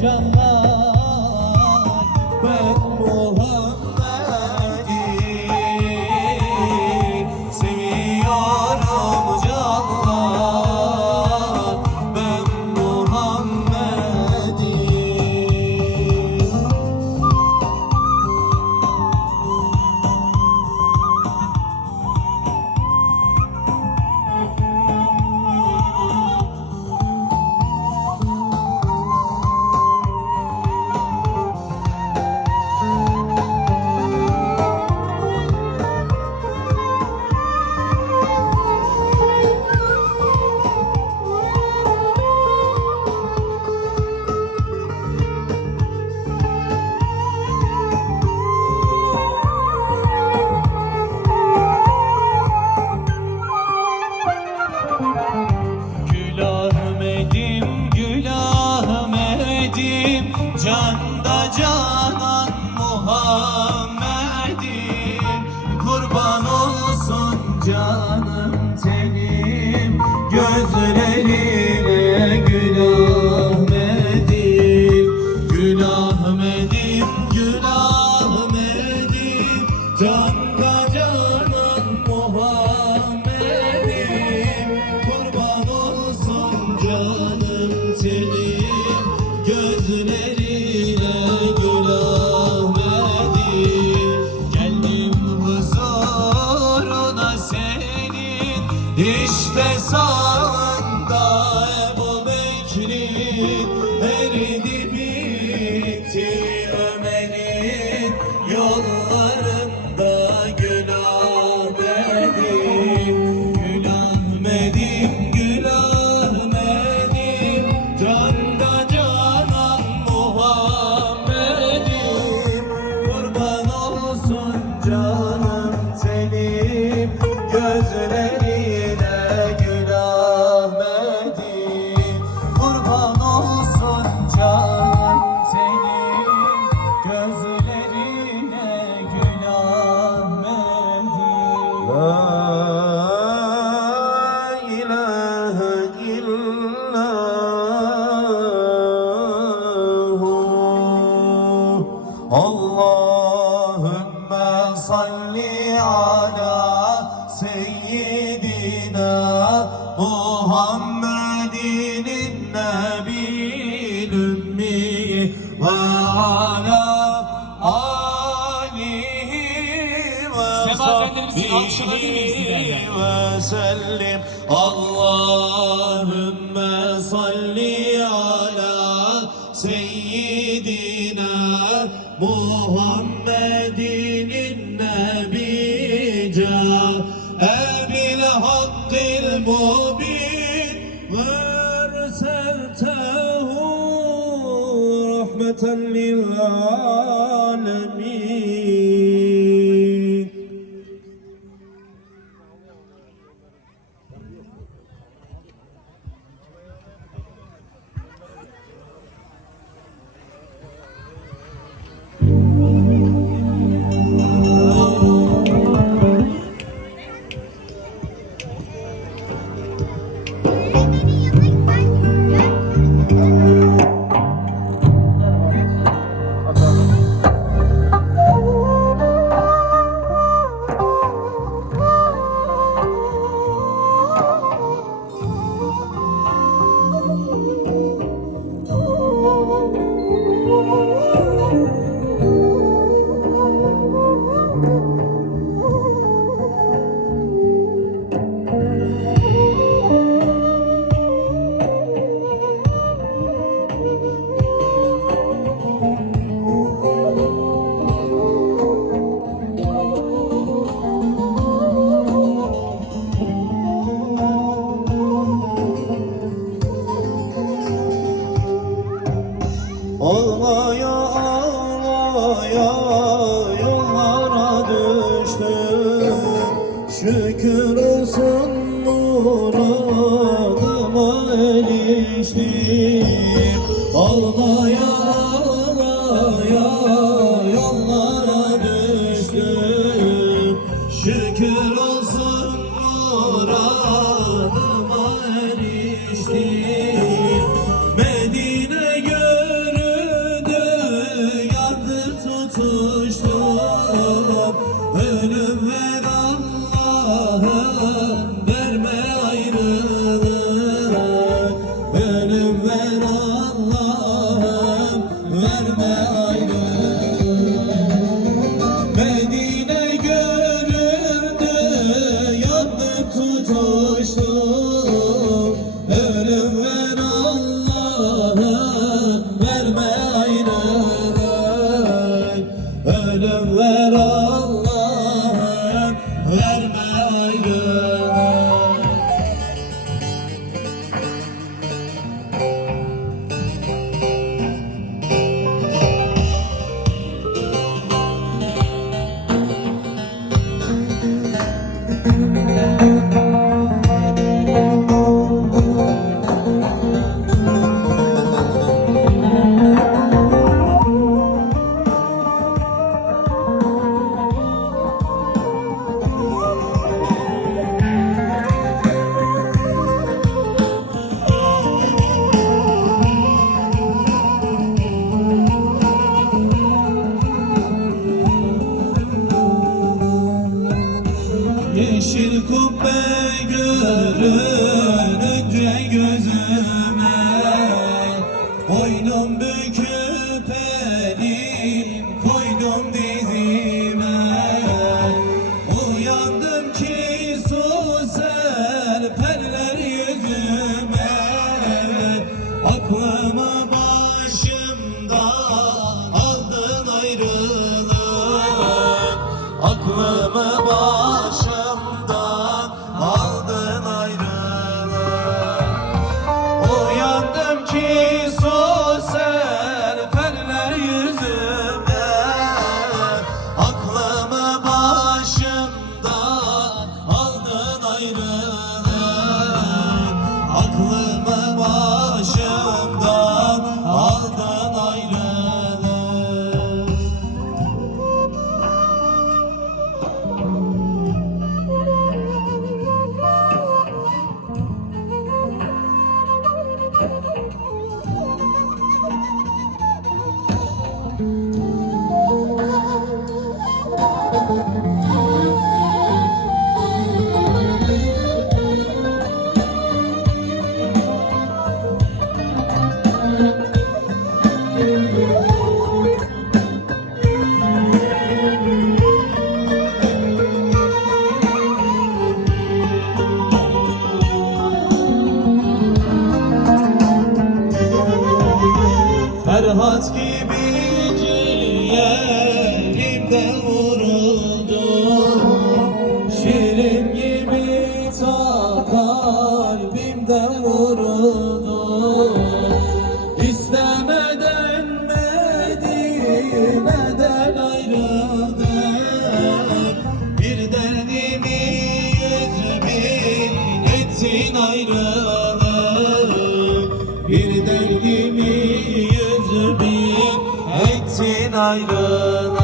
canlar, ben Muhammed'i seviyorum canlar, ben Muhammed'i. Gül Ahmet'im, Gül Ahmet'im, canda canan Muhammed'im, kurban olsun canım tenim gözlerine. Gül Ahmet'im, Gül Ahmet'im, Gül Ahmet'im, canda canan Muhammed'im, kurban olsun canım senin gözlerine. Gül Ahmet'im, geldim huzuruna senin, işte sağında Ebu Bekir'in, eridi bitti Ömer'in yollarında. Gül Ahmet'im, Gül Ahmet'im, Gül Ahmet'im, canda canan Muhammed'im, kurban olsun canım senin gözlerine. Gül Ahmet'im, kurban olsun canım senin gözlerine. Gül Ahmet'im. La ilahe illallahu Allahümme salli ala seyyidina Muhammedin nebil ümmi ve ala alihi ve sahbihi ve sellim. Allahümme salli ala seyyidina Muhammedin nebi caebil hakkil mubin ve erseltehu rahmeten lil alemin. Ağlaya ağlaya yollara düştüm, şükür olsun muradıma eriştim. Ağlaya ağlaya yollara düştüm, şükür olsun muradıma eriştim. Medine görür Aklımı başımdan aldın ayrılık. Aklımı başımdan aldın ayrılık. Uyandım ki su serperler yüzüme. Aklımı başımdan aldın ayrılık. Aklımı başımdan aldın ayrılık. Ferhat gibi ciğerimde vuruldu. Şirin gibi ta kalbimde vuruldu. İstemeden Medine'den ayrıldım. Bir derdimi 100.000 ettin ayrılık. Bir derdimi 100.000 ettin ayrılık.